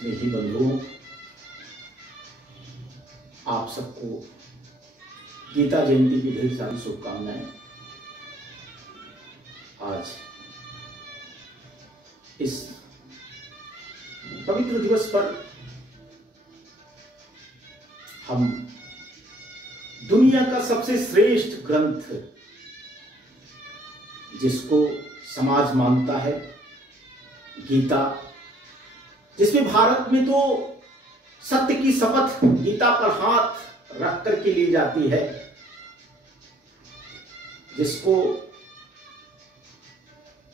स्नेही बंधुओं, आप सबको गीता जयंती की ढेर सारी शुभकामनाएं। आज इस पवित्र दिवस पर हम दुनिया का सबसे श्रेष्ठ ग्रंथ, जिसको समाज मानता है, गीता, जिसमें भारत में तो सत्य की शपथ गीता पर हाथ रख करके ली जाती है, जिसको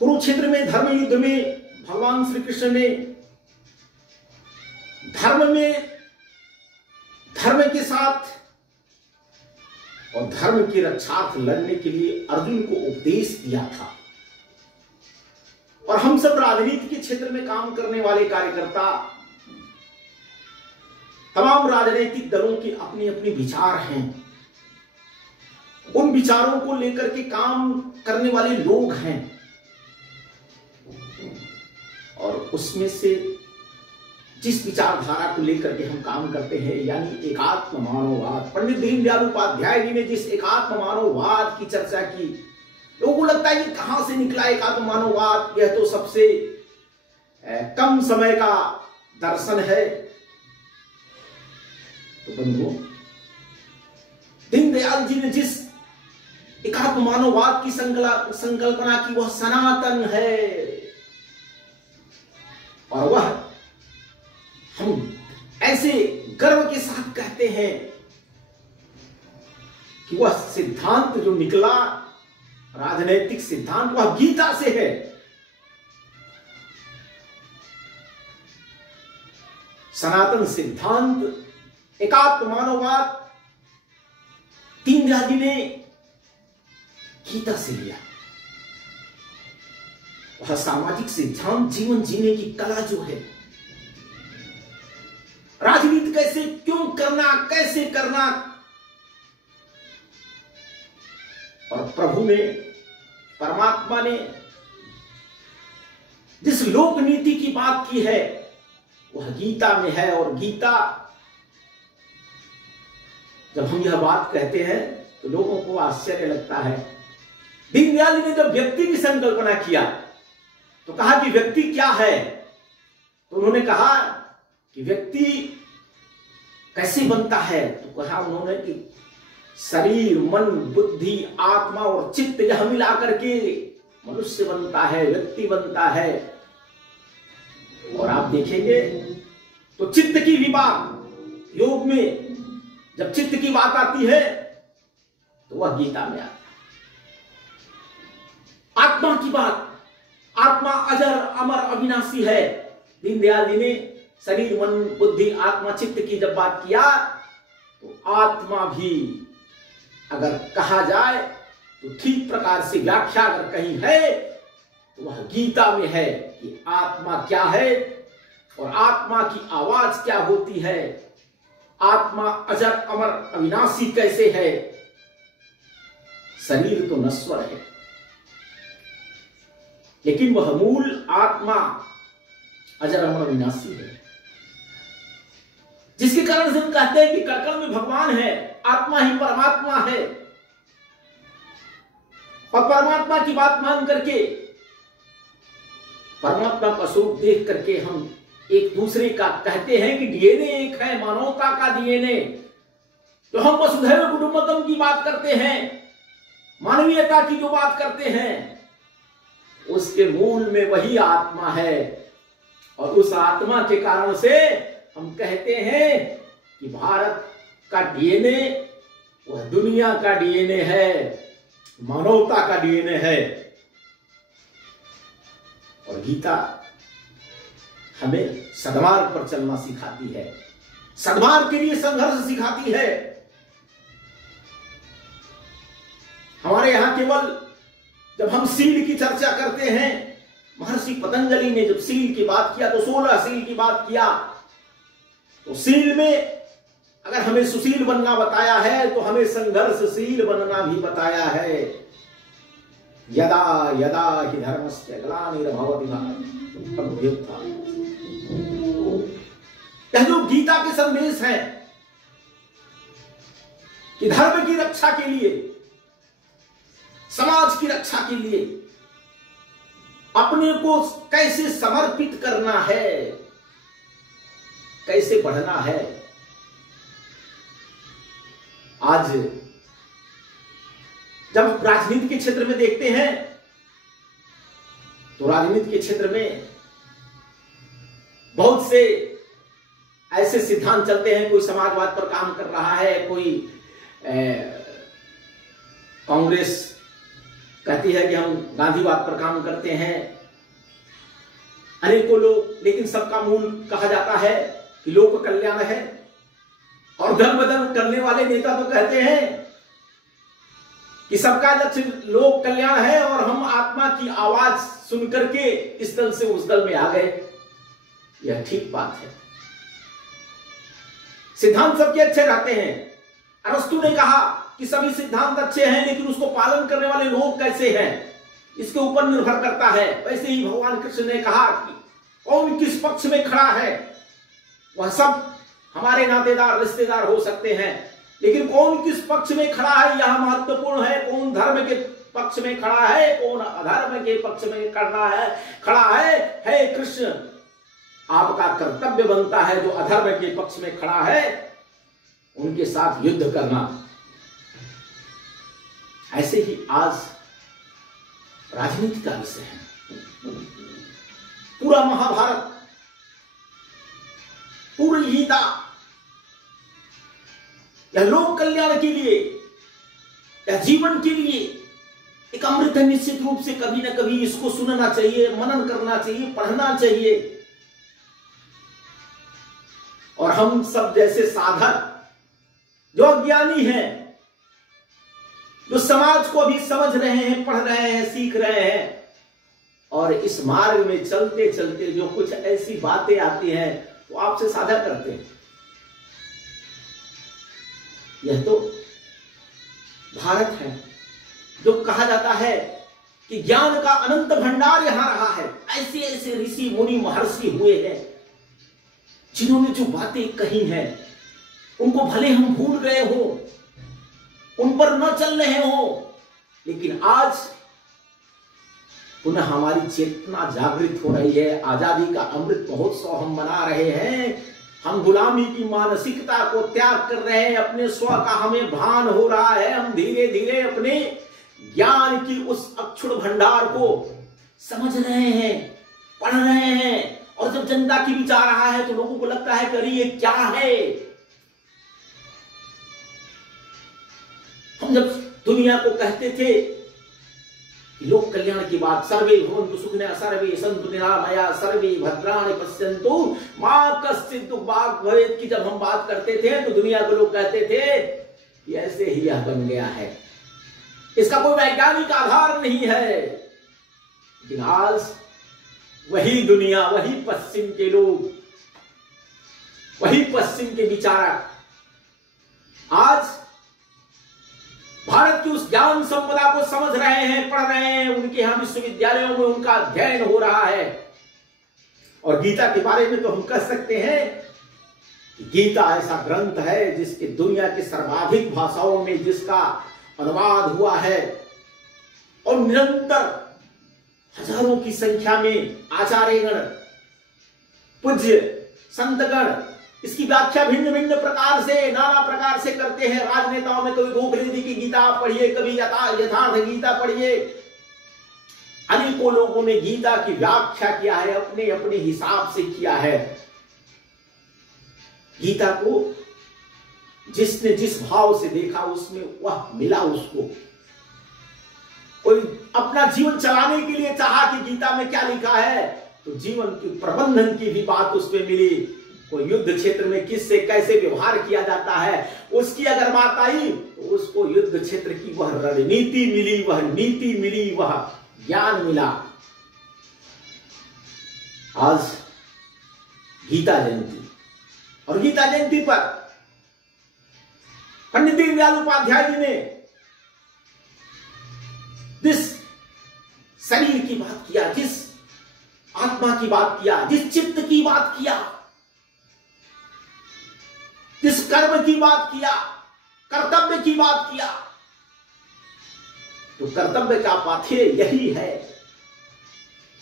कुरुक्षेत्र में धर्म युद्ध में भगवान श्री कृष्ण ने धर्म के साथ और धर्म की रक्षार्थ लड़ने के लिए अर्जुन को उपदेश दिया था। और हम सब राजनीति के क्षेत्र में काम करने वाले कार्यकर्ता, तमाम राजनीतिक दलों के अपने अपने विचार हैं। उन विचारों को लेकर के काम करने वाले लोग हैं, और उसमें से जिस विचारधारा को लेकर के हम काम करते हैं, यानी एकात्म मानववाद, पंडित दीनदयाल उपाध्याय जी ने जिस एकात्म मानववाद की चर्चा की, लोगों को लगता है कि कहां से निकला एकात्म मानववाद, यह तो सबसे कम समय का दर्शन है। तो बंधुओं, दीनदयाल जी ने जिस एकात्म मानववाद की संकल्पना की, वह सनातन है, और वह हम ऐसे गर्व के साथ कहते हैं कि वह सिद्धांत जो निकला, राजनैतिक सिद्धांत, वह गीता से है। सनातन सिद्धांत, एकात्म मानववाद दीनदयाल जी ने गीता से लिया। वह सामाजिक सिद्धांत, जीवन जीने की कला जो है, राजनीति कैसे क्यों करना, कैसे करना, और प्रभु ने, परमात्मा ने जिस लोक नीति की बात की है, वह गीता में है। और गीता, जब हम यह बात कहते हैं तो लोगों को आश्चर्य लगता है। दीनदयाल जी ने जब व्यक्ति की संकल्पना किया तो कहा कि व्यक्ति क्या है, तो उन्होंने कहा कि व्यक्ति कैसे बनता है, तो कहा उन्होंने कि शरीर, मन, बुद्धि, आत्मा और चित्त, यह मिला करके मनुष्य बनता है, व्यक्ति बनता है। और आप देखेंगे तो चित्त की भी बात, योग में जब चित्त की बात आती है तो वह गीता में आता है। आत्मा की बात, आत्मा अजर अमर अविनाशी है। दीनदयाल जी ने शरीर, मन, बुद्धि, आत्मा, चित्त की जब बात किया, तो आत्मा भी अगर कहा जाए तो ठीक प्रकार से व्याख्या अगर कहीं है तो वह गीता में है कि आत्मा क्या है और आत्मा की आवाज क्या होती है, आत्मा अजर अमर अविनाशी कैसे है। शरीर तो नश्वर है, लेकिन वह मूल आत्मा अजर अमर अविनाशी है, जिसके कारण से हम कहते हैं कि कण में भगवान है, आत्मा ही परमात्मा है। और परमात्मा की बात मान करके, परमात्मा का स्वरूप देख करके हम एक दूसरे का कहते हैं कि डीएनए एक है, मानवता का डीएनए। तो हम वसुधैव कुटुंबकम की बात करते हैं, मानवीयता की जो बात करते हैं, उसके मूल में वही आत्मा है। और उस आत्मा के कारण से हम कहते हैं कि भारत का डीएनए वह दुनिया का डीएनए है, मानवता का डीएनए है। और गीता हमें सद्मार्ग पर चलना सिखाती है, सद्मार्ग के लिए संघर्ष सिखाती है। हमारे यहां केवल जब हम सील की चर्चा करते हैं, महर्षि पतंजलि ने जब सील की बात किया तो 16 सील की बात किया। तो सील में अगर हमें सुशील बनना बताया है, तो हमें संघर्षशील बनना भी बताया है। यदा यदा हि धर्मस्य ग्लानिर्भवति भारत। यह जो गीता के संदेश हैं कि धर्म की रक्षा के लिए, समाज की रक्षा के लिए अपने को कैसे समर्पित करना है, कैसे बढ़ना है। आज जब राजनीति के क्षेत्र में देखते हैं तो राजनीति के क्षेत्र में बहुत से ऐसे सिद्धांत चलते हैं। कोई समाजवाद पर काम कर रहा है, कोई कांग्रेस कहती है कि हम गांधीवाद पर काम करते हैं, अनेकों लोग, लेकिन सबका मूल कहा जाता है कि लोक कल्याण है। और धर्म बदल करने वाले नेता तो कहते हैं कि सबका लक्ष्य लोक कल्याण है और हम आत्मा की आवाज सुनकर के इस दल से उस दल में आ गए। यह ठीक बात है, सिद्धांत सबके अच्छे रहते हैं। अरस्तु ने कहा कि सभी सिद्धांत अच्छे हैं, लेकिन उसको पालन करने वाले लोग कैसे हैं इसके ऊपर निर्भर करता है। वैसे ही भगवान कृष्ण ने कहा कि कौन किस पक्ष में खड़ा है, वह सब हमारे नातेदार रिश्तेदार हो सकते हैं, लेकिन कौन किस पक्ष में खड़ा है यह महत्वपूर्ण है। कौन धर्म के पक्ष में खड़ा है, कौन अधर्म के पक्ष में खड़ा है। हे कृष्ण, आपका कर्तव्य बनता है जो अधर्म के पक्ष में खड़ा है उनके साथ युद्ध करना। ऐसे ही आज राजनीति का विषय है। पूरा महाभारत, पूरी गीता या लोक कल्याण के लिए या जीवन के लिए एक अमृत है। निश्चित रूप से कभी ना कभी इसको सुनना चाहिए, मनन करना चाहिए, पढ़ना चाहिए। और हम सब जैसे साधक जो अज्ञानी हैं, जो समाज को अभी समझ रहे हैं, पढ़ रहे हैं, सीख रहे हैं, और इस मार्ग में चलते चलते जो कुछ ऐसी बातें आती हैं वो आपसे साझा करते हैं। यह तो भारत है जो कहा जाता है कि ज्ञान का अनंत भंडार यहां रहा है। ऐसे ऐसे ऋषि मुनि महर्षि हुए हैं जिन्होंने जो बातें कही हैं उनको भले हम भूल गए हो, उन पर न चल रहे हो, लेकिन आज पुनः हमारी चेतना जागृत हो रही है। आजादी का अमृत महोत्सव हम मना रहे हैं। हम गुलामी की मानसिकता को त्याग कर रहे हैं, अपने स्व का हमें भान हो रहा है। हम धीरे धीरे अपने ज्ञान की उस अक्षुण भंडार को समझ रहे हैं, पढ़ रहे हैं। और जब जनता की भी जा रहा है तो लोगों को लगता है कि अरे ये क्या है। हम जब दुनिया को कहते थे लोक कल्याण की बात, सर्वे भवन्तु सुखिनः सर्वे सन्तु निरामया सर्वे भद्राणि पश्यन्तु मा कश्चित् दुःखभाग् भवेत् की जब हम बात करते थे तो दुनिया के लोग कहते थे कि ऐसे ही यह बन गया है, इसका कोई वैज्ञानिक आधार नहीं है। लेकिन आज वही दुनिया, वही पश्चिम के लोग, वही पश्चिम के विचारक आज भारत की उस ज्ञान संपदा को समझ रहे हैं, पढ़ रहे हैं। उनके यहां विश्वविद्यालयों में उनका अध्ययन हो रहा है। और गीता के बारे में तो हम कह सकते हैं कि गीता ऐसा ग्रंथ है जिसके दुनिया के सर्वाधिक भाषाओं में जिसका अनुवाद हुआ है, और निरंतर हजारों की संख्या में आचार्यगण, पूज्य संतगण इसकी व्याख्या भिन्न भिन्न प्रकार से, नाना प्रकार से करते हैं। राजनेताओं में कभी गोखले जी की गीता पढ़िए, कभी यथार्थ गीता पढ़िए। अनेकों लोगों ने गीता की व्याख्या किया है, अपने अपने हिसाब से किया है। गीता को जिसने जिस भाव से देखा उसमें वह मिला उसको। कोई अपना जीवन चलाने के लिए चाहा कि गीता में क्या लिखा है, तो जीवन की प्रबंधन की भी बात उसमें मिली। कोई युद्ध क्षेत्र में किससे कैसे व्यवहार किया जाता है उसकी अगर बात आई तो उसको युद्ध क्षेत्र की वह रणनीति मिली, वह नीति मिली, वह ज्ञान मिला। आज गीता जयंती, और गीता जयंती पर पंडित दीनदयाल उपाध्याय जी ने जिस शरीर की बात किया, जिस आत्मा की बात किया, जिस चित्त की बात किया, किस कर्म की बात किया? कर्तव्य की बात किया। तो कर्तव्य का पाथेय यही है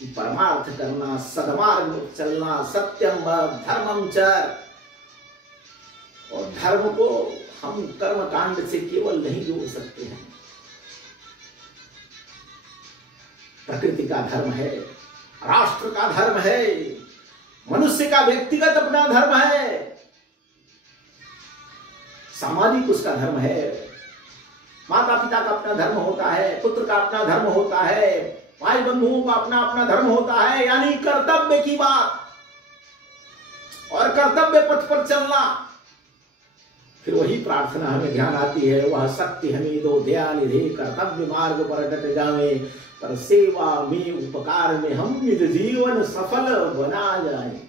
कि परमार्थ करना, सदमार्ग में चलना, सत्यम धर्मम चर। और धर्म को हम कर्म कांड से केवल नहीं जोड़ सकते हैं। प्रकृति का धर्म है, राष्ट्र का धर्म है, मनुष्य का व्यक्तिगत अपना धर्म है, सामाजिक उसका धर्म है, माता पिता का अपना धर्म होता है, पुत्र का अपना धर्म होता है, भाई बंधुओं का अपना अपना धर्म होता है। यानी कर्तव्य की बात और कर्तव्य पथ पर चलना। फिर वही प्रार्थना हमें ध्यान आती है, वह शक्ति हमें दो दया निधे, कर्तव्य मार्ग पर डट जावे, पर सेवा में उपकार में हम निज जीवन सफल बना जाए।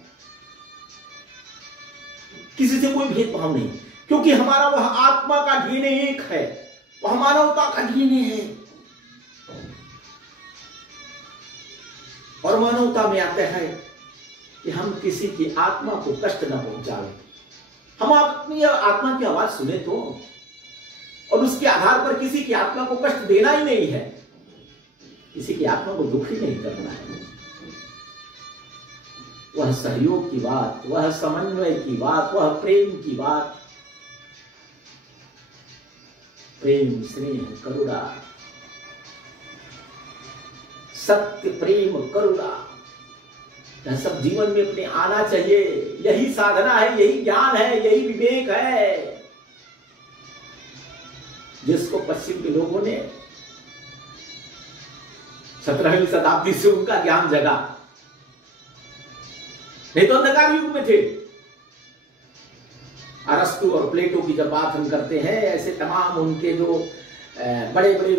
किसी से कोई भेदभाव नहीं, क्योंकि हमारा वह आत्मा का डीएनए एक है, वह मानवता का डीएनए है। और मानवता में आता है कि हम किसी की आत्मा को कष्ट न पहुंचावे। हम अपनी आत्मा की आवाज सुने तो, और उसके आधार पर किसी की आत्मा को कष्ट देना ही नहीं है, किसी की आत्मा को दुखी नहीं करना है। वह सहयोग की बात, वह समन्वय की बात, वह प्रेम की बात, प्रेम स्नेह करुणा, सत्य प्रेम करुणा, यह सब जीवन में अपने आना चाहिए। यही साधना है, यही ज्ञान है, यही विवेक है, जिसको पश्चिम के लोगों ने 17वीं शताब्दी से उनका ज्ञान जगा, नहीं तो अंधकार युग में थे। अरस्तु और प्लेटो की जब बात हम करते हैं, ऐसे तमाम उनके जो बड़े बड़े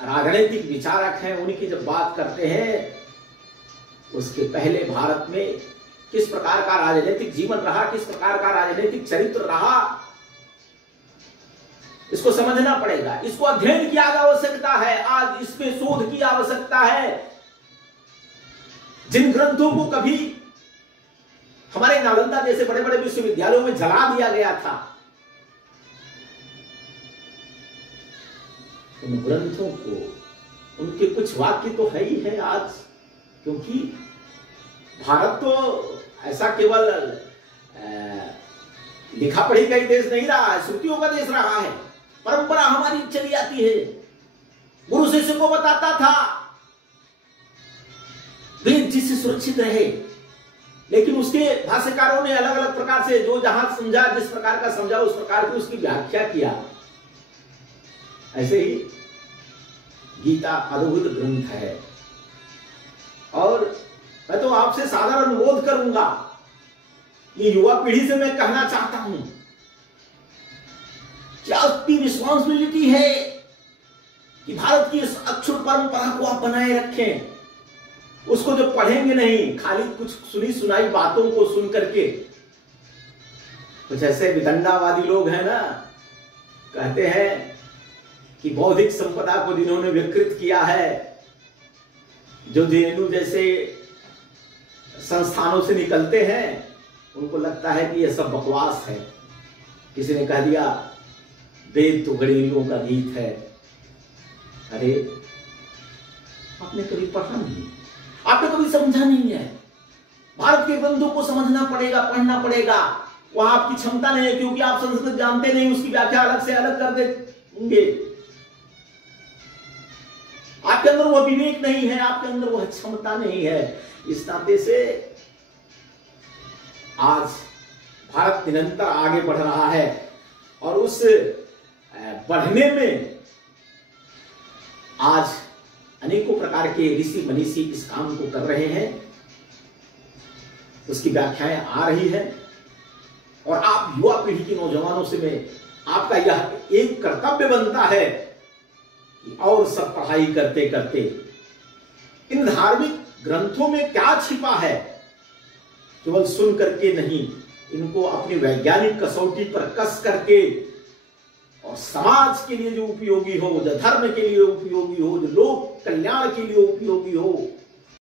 राजनीतिक विचारक हैं, उनकी जब बात करते हैं, उसके पहले भारत में किस प्रकार का राजनीतिक जीवन रहा, किस प्रकार का राजनीतिक चरित्र रहा, इसको समझना पड़ेगा। इसको अध्ययन की आवश्यकता है, आज इसमें शोध की आवश्यकता है। जिन ग्रंथों को कभी हमारे नालंदा जैसे बड़े बड़े विश्वविद्यालयों में जला दिया गया था, उन ग्रंथों को, उनके कुछ वाक्य तो है ही है आज, क्योंकि भारत तो ऐसा केवल लिखा पढ़ी का ही देश नहीं रहा है, श्रुतियों का देश रहा है। परंपरा हमारी चली आती है, गुरु शिष्य को बताता था, वेद जिससे सुरक्षित रहे। लेकिन उसके भाष्यकारों ने अलग अलग प्रकार से जो जहां समझा, जिस प्रकार का समझा, उस प्रकार की उसकी व्याख्या किया। ऐसे ही गीता अद्भुत ग्रंथ है, और मैं तो आपसे साधारण अनुरोध करूंगा, ये युवा पीढ़ी से मैं कहना चाहता हूं, क्या उसकी रिस्पॉन्सिबिलिटी है कि भारत की इस अक्षुण परंपरा को आप बनाए रखें। उसको जो पढ़ेंगे नहीं, खाली कुछ सुनी सुनाई बातों को सुन करके, कुछ ऐसे विदंडावादी लोग हैं ना, कहते हैं कि बौद्धिक संपदा को जिन्होंने विकृत किया है, जो जेएनयू जैसे संस्थानों से निकलते हैं, उनको लगता है कि यह सब बकवास है। किसी ने कह दिया वेद तो घड़ेलियों का गीत है। अरे आपने कभी पढ़ा नहीं, आपने कभी समझा नहीं है। भारत के ग्रंथों को समझना पड़ेगा, पढ़ना पड़ेगा। वहां आपकी क्षमता नहीं है, क्योंकि आप संस्कृत जानते नहीं, उसकी व्याख्या अलग से अलग कर देंगे। आपके अंदर वह विवेक नहीं है, आपके अंदर वह क्षमता नहीं है। इस नाते से आज भारत निरंतर आगे बढ़ रहा है, और उस बढ़ने में आज अनेकों प्रकार के ऋषि मनीषी इस काम को कर रहे हैं, उसकी व्याख्याएं आ रही है। और आप युवा पीढ़ी के नौजवानों से मैं, आपका यह एक कर्तव्य बनता है कि और सब पढ़ाई करते करते इन धार्मिक ग्रंथों में क्या छिपा है केवल सुन करके नहीं, इनको अपनी वैज्ञानिक कसौटी पर कस करके, और समाज के लिए जो उपयोगी हो, जो धर्म के लिए उपयोगी हो, जो लोक कल्याण के लिए उपयोगी हो,